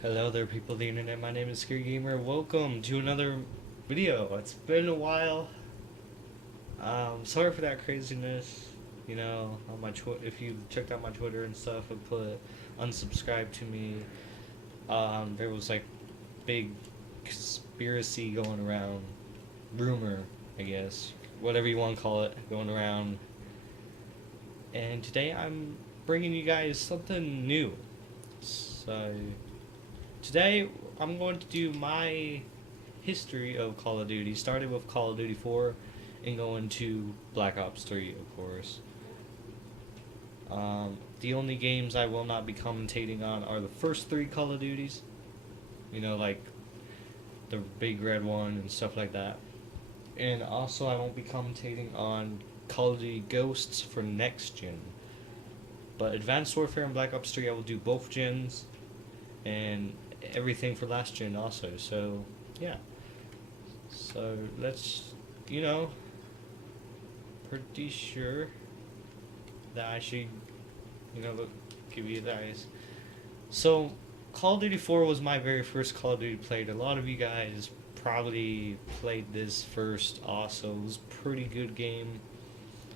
Hello there, people of the internet. My name is Scary Gamer. Welcome to another video. It's been a while. Sorry for that craziness. On my if you checked out my Twitter and stuff, I put unsubscribe to me. There was like big conspiracy going around, rumor, I guess, whatever you want to call it, going around. And today I'm bringing you guys something new. So today, I'm going to do my history of Call of Duty. Started with Call of Duty 4 and going to Black Ops 3, of course. The only games I will not be commentating on are the first three Call of Duties. Like the big red one and stuff like that. And also, I won't be commentating on Call of Duty Ghosts for next gen. But Advanced Warfare and Black Ops 3, I will do both gens. And everything for last gen also. So yeah, so let's pretty sure that I should give you guys. So Call of Duty 4 was my very first Call of Duty played. A lot of you guys probably played this first also. It was a pretty good game.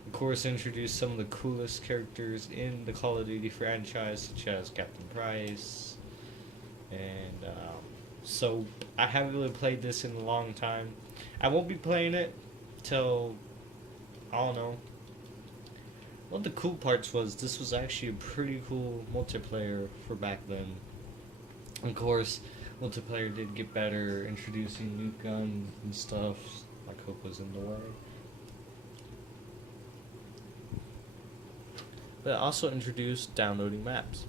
Of course, introduced some of the coolest characters in the Call of Duty franchise, such as Captain Price. And so I haven't really played this in a long time. I won't be playing it till, I don't know. One of the cool parts was this was actually a pretty cool multiplayer for back then. Of course, multiplayer did get better, introducing new guns and stuff. My Coke was in the way. But it also introduced downloading maps.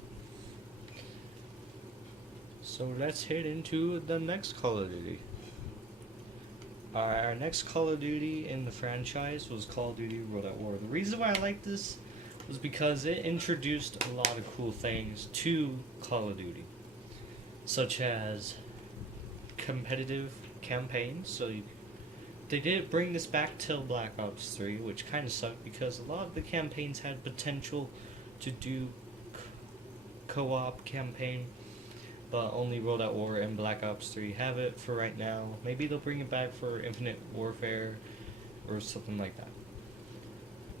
So let's head into the next Call of Duty. Our next Call of Duty in the franchise was Call of Duty World at War. The reason why I like this was because it introduced a lot of cool things to Call of Duty, such as competitive campaigns. They did bring this back till Black Ops 3, which kind of sucked because a lot of the campaigns had potential to do co-op campaign. But only World at War and Black Ops 3 have it for right now. Maybe they'll bring it back for Infinite Warfare or something like that.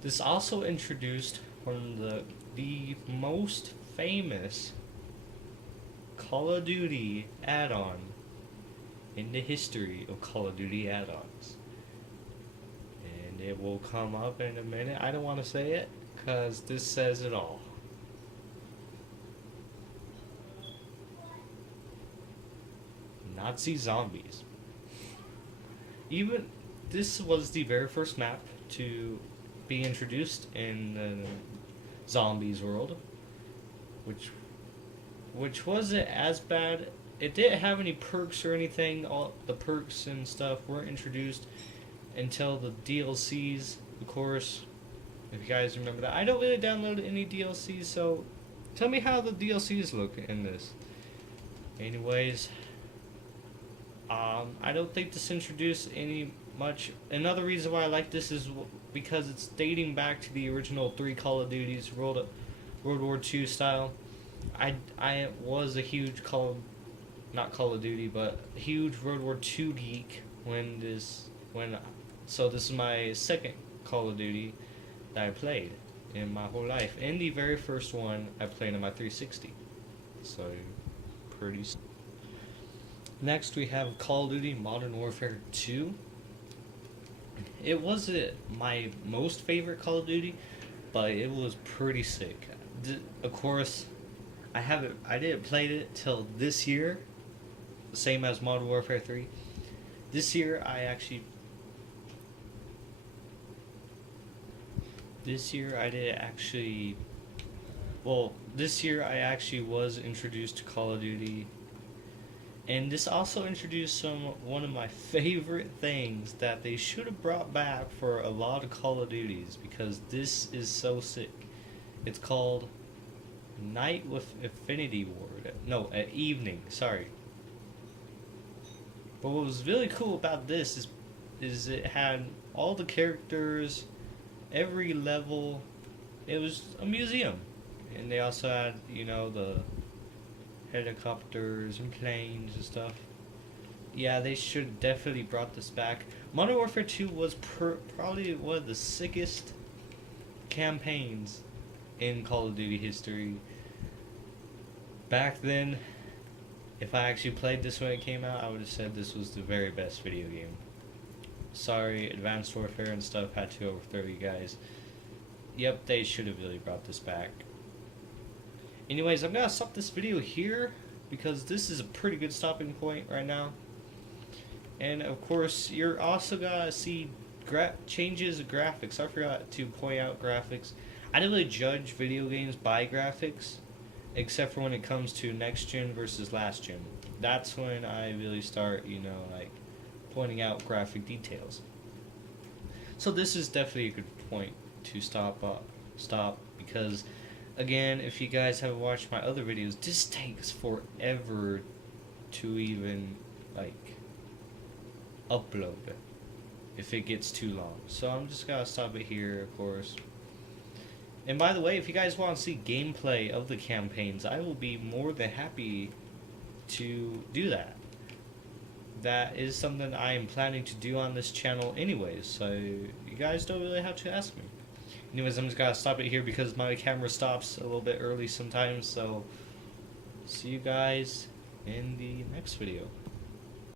This also introduced one of the most famous Call of Duty add-on in the history of Call of Duty add-ons. And it will come up in a minute. I don't want to say it because this says it all. Nazi zombies. Even this was the very first map to be introduced in the zombies world, which wasn't as bad. It didn't have any perks or anything. All the perks and stuff weren't introduced until the DLCs, of course. If you guys remember that, I don't really download any DLCs, so tell me how the DLCs look in this. Anyways. I don't think this introduced any much. Another reason why I like this is because it's dating back to the original 3 Call of Duties, World War II style. I was a huge not Call of Duty, but a huge World War II geek so this is my second Call of Duty that I played in my whole life. And the very first one I played on my 360. So pretty. Next, we have Call of Duty Modern Warfare 2. It wasn't my most favorite Call of Duty, but it was pretty sick. Of course, I didn't play it till this year, same as Modern Warfare 3. This year, I actually was introduced to Call of Duty. And this also introduced one of my favorite things that they should have brought back for a lot of Call of Duties, because this is so sick. It's called Night with Infinity Ward. No, at Evening, sorry. But what was really cool about this is it had all the characters, every level. It was a museum. And they also had, helicopters and planes and stuff. Yeah, they should definitely brought this back. Modern Warfare 2 was probably one of the sickest campaigns in Call of Duty history. Back then, if I actually played this when it came out, I would have said this was the very best video game. Sorry, Advanced Warfare and stuff had to overthrow you guys. Yep, they should have really brought this back. Anyways, I'm gonna stop this video here because this is a pretty good stopping point right now. And of course, you're also gonna see changes of graphics. I forgot to point out graphics. I don't really judge video games by graphics, except for when it comes to next gen versus last gen. That's when I really start, like pointing out graphic details. So this is definitely a good point to stop because, again, if you guys haven't watched my other videos, this takes forever to even upload if it gets too long. So I'm just gonna stop it here, of course. And by the way, if you guys want to see gameplay of the campaigns, I will be more than happy to do that. That is something I am planning to do on this channel anyways, so you guys don't really have to ask me. Anyways, I'm just gonna stop it here because my camera stops a little bit early sometimes, so see you guys in the next video.